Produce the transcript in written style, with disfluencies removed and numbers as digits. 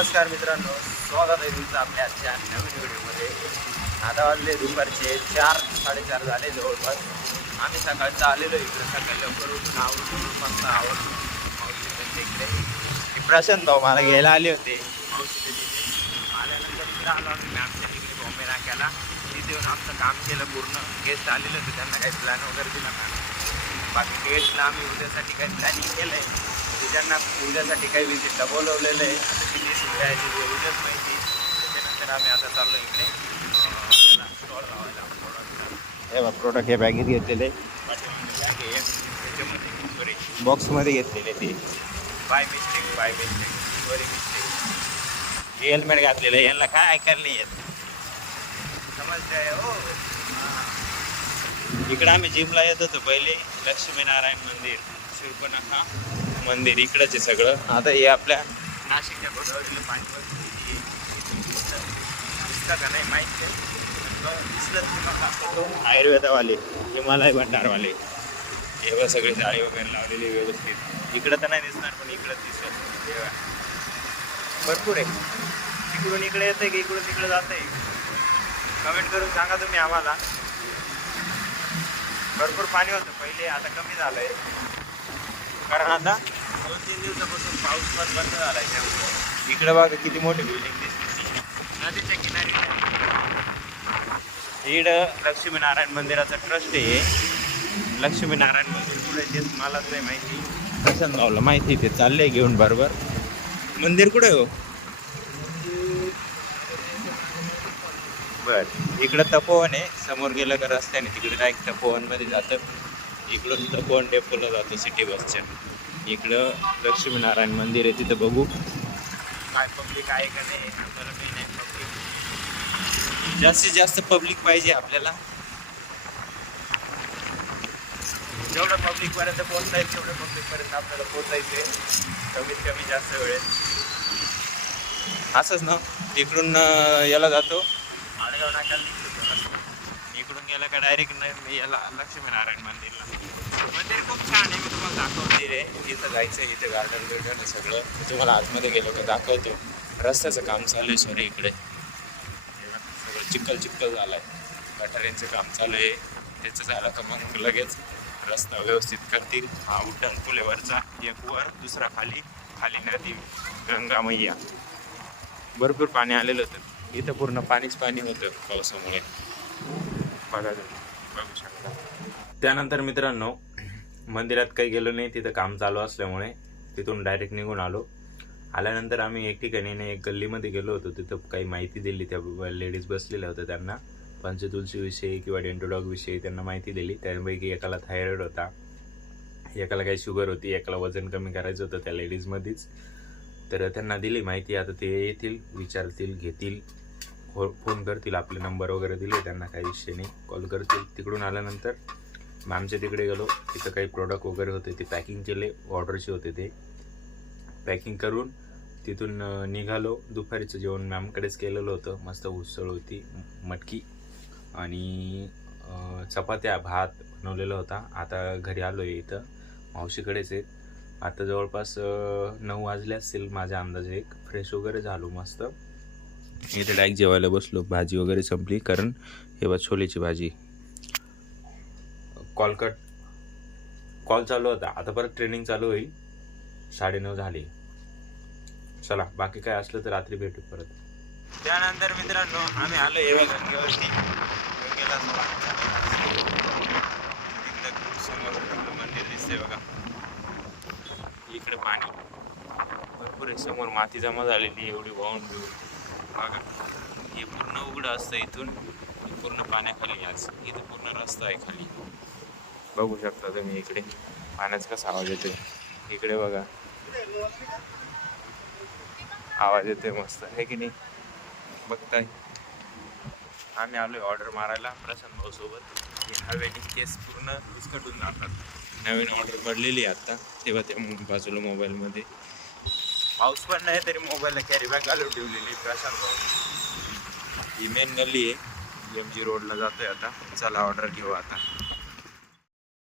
नमस्कार मित्रांनो, स्वागत आहे तुमचं आपल्या आजच्या नवीन व्हिडिओमध्ये. आता वाजले दुपारचे 4-4:30 झाले जवळपास. आम्ही सकाळचं आलेलो इकडे, सकाळी लवकर उठून आवरून मस्त आवडून मावशी इकडे प्रशांत भाऊ मला घ्यायला आले होते. मावशीच्या तिथे आल्यानंतर इकडे आलो आम्ही मॅमच्या तिकडे बॉम्बे नाक्याला. तिथे येऊन आमचं काम केलं पूर्ण. गेस्ट आलेलं होते, त्यांना काही प्लॅन वगैरे दिला मॅम. बाकी गेस्टला आम्ही उद्यासाठी काही प्लॅनिंग केलं आहे. ज्यांना उद्यासाठी काही विजिटला बोलवलेलं आहे, आता किती सुविधा आहे ती उद्याच माहिती. त्याच्यानंतर आम्ही आता चाललो इकडे याला स्टॉल लावायला. हे बघ प्रोडक्ट हे बॅगेत घेतलेले त्याच्यामध्ये सॉरी बॉक्समध्ये घेतलेले ते बाय मिस्टेक सॉरी मिस्टेक. हे हेल्मेट घातलेलं आहे, यांना काय ऐकायला नाही येत, समजते हो. इकडं आम्ही जिमला येत होतो पहिले. लक्ष्मीनारायण मंदिर, शूर्पणखा मंदिर इकडंच आहे सगळं. आता हे आपल्या नाशिकच्या गोदावरीला पाणी दिसतं का नाही माहीत आहे. दिसलं तुम्हाला आयुर्वेदावाले, हिमालय भंडारवाले, हे सगळी जाळी वगैरे लावलेली व्यवस्थित. इकडं तर नाही दिसणार, पण इकडंच दिसत तेव्हा भरपूर आहे. तिकडून इकडे येतं की इकडून तिकडे जातं आहे, कमेंट करून सांगा तुम्ही आम्हाला. भरपूर पाणी होतं पहिले, आता कमी झालं आहे, कारण आता 2-3 दिवसापासून पाऊस पण बंद झाला आहे. त्यामुळे इकडं बघा किती मोठी बिल्डिंग दिसते नदीच्या किनारी. इकडं लक्ष्मीनारायण मंदिराचा ट्रस्ट आहे. लक्ष्मीनारायण मंदिर कुठे तेच मलाच नाही माहिती, प्रशांत भाऊला माहिती. ते चाललंय घेऊन बरोबर. मंदिर कुठे हो? बर, इकडं तपोवन आहे. समोर गेलं का रस्त्याने तिकडे डायरेक्ट तपोवनमध्ये जातं. इकडून तपोवन डेपोला जातं सिटी बसच्या. इकडं लक्ष्मीनारायण मंदिर आहे, तिथं बघू काय पब्लिक आहे का नाही. आपल्याला काही नाही पब्लिक, जास्तीत जास्त पब्लिक पाहिजे आपल्याला. जेवढं पब्लिकपर्यंत पोहोचता येईल तेवढं पब्लिकपर्यंत आपल्याला पोहोचायचं आहे, कमीत कमी जास्त वेळेत. असंच ना, इकडून याला जातो आडगाव नाक्याला निघतो. इकडून गेला का डायरेक्ट याला लक्ष्मीनारायण मंदिरला. मंदिर खूप छान आहे, मी तुम्हाला दाखवते रे. इथं जायचं, इथं गार्डन बिर्डन सगळं तुम्हाला आतमध्ये गेलो का दाखवतो. रस्त्याचं काम चालू आहे सॉरी इकडे, सगळं चिखल झालं आहे. गटारींचं काम चालू आहे. त्याचं झालं का मग लगेच रस्ता व्यवस्थित करतील. हा उड्डाण पुलेवरचा एक वर, दुसरा खाली नदी गंगा मैया. भरपूर पाणी आलेलं होतं इथं, पूर्ण पाणीच पाणी होतं पावसामुळे. बघू शकता. त्यानंतर मित्रांनो मंदिरात काही गेलो नाही, तिथं काम चालू असल्यामुळे तिथून डायरेक्ट निघून आलो. आल्यानंतर आम्ही एक ठिकाणी एक गल्लीमध्ये गेलो होतो. तिथं काही माहिती दिली, त्या लेडीज बसलेल्या होत्या. त्यांना पंचतुलसीविषयी किंवा डेंटोडॉग विषयी त्यांना माहिती दिली. त्यापैकी एकाला थायरॉइड होता, एकाला काही शुगर होती, एकाला वजन कमी करायचं होतं त्या लेडीजमध्येच. तर त्यांना दिली माहिती. आता ते येतील, विचारतील, घेतील, फोन करतील. आपले नंबर वगैरे दिले त्यांना, काही विषय नाही, कॉल करतील. तिकडून आल्यानंतर मॅमच्या तिकडे गेलो. तिथं काही प्रोडक्ट वगैरे होते ते पॅकिंग केले, ऑर्डरचे होते ते पॅकिंग करून तिथून निघालो. दुपारीचं जेवण मॅमकडेच केलेलं होतं. मस्त उसळ होती, मटकी आणि चपात्या, भात बनवलेला होता. आता घरी आलो आहे, इथं मावशीकडेच आहेत. आता जवळपास 9 वाजले असतील माझ्या अंदाजे. एक फ्रेश वगैरे झालो मस्त. इथे डायरेक्ट जेवायला बसलो. भाजी वगैरे संपली, कारण हे बघ छोलेची भाजी. कॉल चालू होता, आता परत ट्रेनिंग चालू होईल. 9:30 झाले. चला, बाकी काय असलं तर रात्री भेटू परत. त्यानंतर मित्रांनो आम्ही आलो हे बघा गंगेवरती. गंगेला समोर मंदिर दिसतंय बघा. इकडे पाणी भरपूर आहे, समोर माती जमा झालेली एवढी वाहून घेऊन बघा. हे पूर्ण उघडं असतं, इथून पूर्ण पाण्याखाली. आज इथं पूर्ण रस्ता आहे खाली, बघू शकता तुम्ही. इकडे पाण्याचा कसा आवाज येतोय, इकडे बघा आवाज येतोय मस्त आहे की नाही. बघताय आम्ही आलोय ऑर्डर मारायला प्रशांत भाऊ सोबत. हवेने केस पूर्ण विस्कटून जातात. नवीन ऑर्डर पडलेली आता, तेव्हा त्या बाजूला मोबाईलमध्ये पाऊस पण नाही तरी मोबाईलला कॅरी बॅग घालून ठेवलेली प्रशांत भाऊ. ही मेन गल्ली आहे, MG रोडला जातोय आता. चला ऑर्डर घेऊ आता.